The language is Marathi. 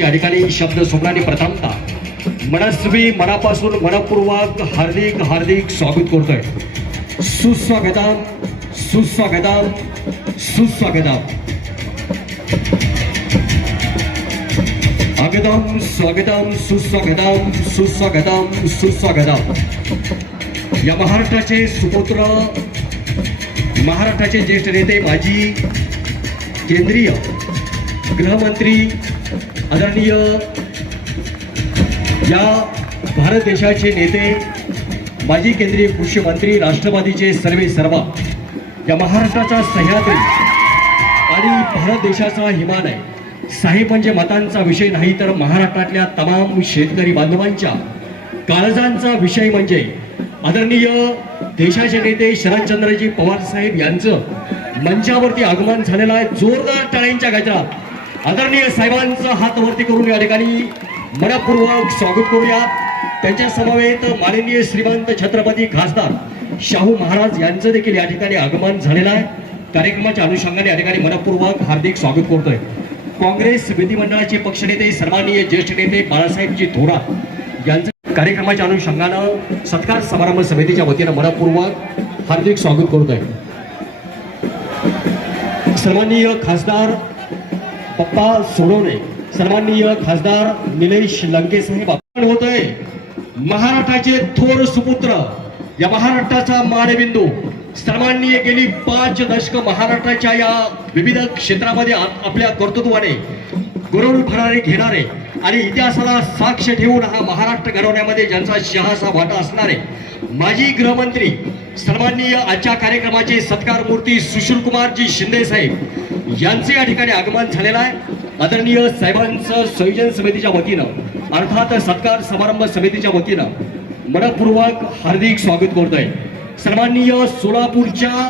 या ठिकाणी शब्द सोमनाने प्रथमता मनस्वी मनापासून मनपूर्वक हार्दिक हार्दिक स्वागत करतोय. सुस्वागतम सुस्वागतम सुस्वागतम. अगदम स्वागतम सुस्वागतम सुस्वागतम सुस्वागतम. या महाराष्ट्राचे सुपुत्र महाराष्ट्राचे ज्येष्ठ नेते माजी केंद्रीय गृहमंत्री आदरणीय या भारत देशाचे नेते माजी केंद्रीय कृषी मंत्री राष्ट्रवादीचे सर्वे सर्वा या महाराष्ट्राचा सह्याद्री आणि भारत देशाचा हिमालय साहेब म्हणजे मतांचा विषय नाही तर महाराष्ट्रातल्या तमाम शेतकरी बांधवांच्या काळजांचा विषय म्हणजे आदरणीय देशाचे नेते शरदचंद्रजी पवार साहेब यांचं मंचावरती आगमन झालेलं आहे. जोरदार टाळ्यांच्या गजरात. आदरणीय साहेबांचं हात वरती करून या ठिकाणी मनपूर्वक स्वागत करूयात. त्यांच्या समवेत माननीय श्रीमंत छत्रपती खासदार शाहू महाराज यांचं देखील या ठिकाणी आगमन झालेलं आहे. कार्यक्रमाच्या अनुषंगाने या ठिकाणी मनपूर्वक हार्दिक स्वागत करतोय. काँग्रेस विधिमंडळाचे पक्षनेते सन्माननीय ज्येष्ठ नेते बाळासाहेबजी थोरात यांचं कार्यक्रमाच्या अनुषंगानं सत्कार समारंभ समितीच्या वतीनं मनपूर्वक हार्दिक स्वागत करतोय. सन्माननीय खासदार पप्पा सोडवणे सन्माननीय खासदार निलेश लंके साहेब आपण होतोय महाराष्ट्राचे थोर सुपुत्र. या महाराष्ट्राचा मानबिंदू. सन्माननीय गेली पाच दशक महाराष्ट्राच्या या विविध क्षेत्रामध्ये आपल्या कर्तृत्वाने गुरु भरारे घेणारे आणि इतिहासाला साक्ष ठेवून हा महाराष्ट्र घडवण्यामध्ये ज्यांचा शहासा वाटा असणारे माजी गृहमंत्री सन्माननीय आजच्या कार्यक्रमाचे सत्कार मूर्ती सुशील कुमारजी शिंदे साहेब यांचं या ठिकाणी आगमन झालेलं आहे आदरणीय साहेबांचं संयोजन समितीच्या वतीनं अर्थात सत्कार समारंभ समितीच्या वतीनं मनपूर्वक हार्दिक स्वागत करतोय. सन्माननीय सोलापूरच्या